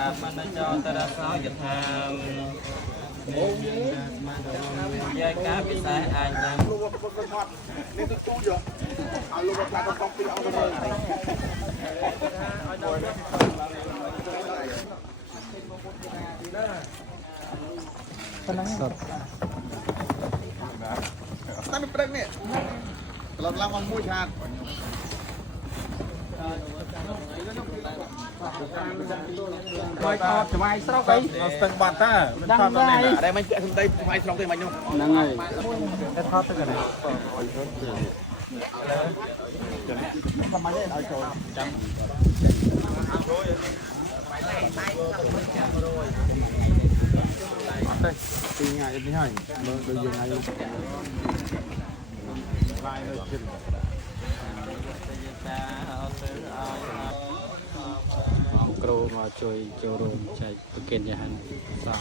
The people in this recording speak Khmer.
តាមនចតរសោយថាយាយកាពិសេសអាចណាលោកគាត់នេះទៅទូយកឲ្យលោកគាត់ទៅកំពីអង្គទៅសតតាមព្រឹកនេះត្រឡប់ឡើងមកមួយឆាតបាយថតច្បាយស្រុកអីស្ទឹងបាត់តាមិនថតនេះណាដែលមិនពាក់សំដីច្បាយស្រុកទេមិនខ្ញុំហ្នឹងហើយតែថតទៅកន្លែងចាំមកឲ្យចូលចាំទៅពីថ្ងៃនេះហើយមើលដូចយើងហើយឡាយនៅជិតគ្រូមកជួយចូលរួមចែកប្រគិនយ៉ាងហ្នឹង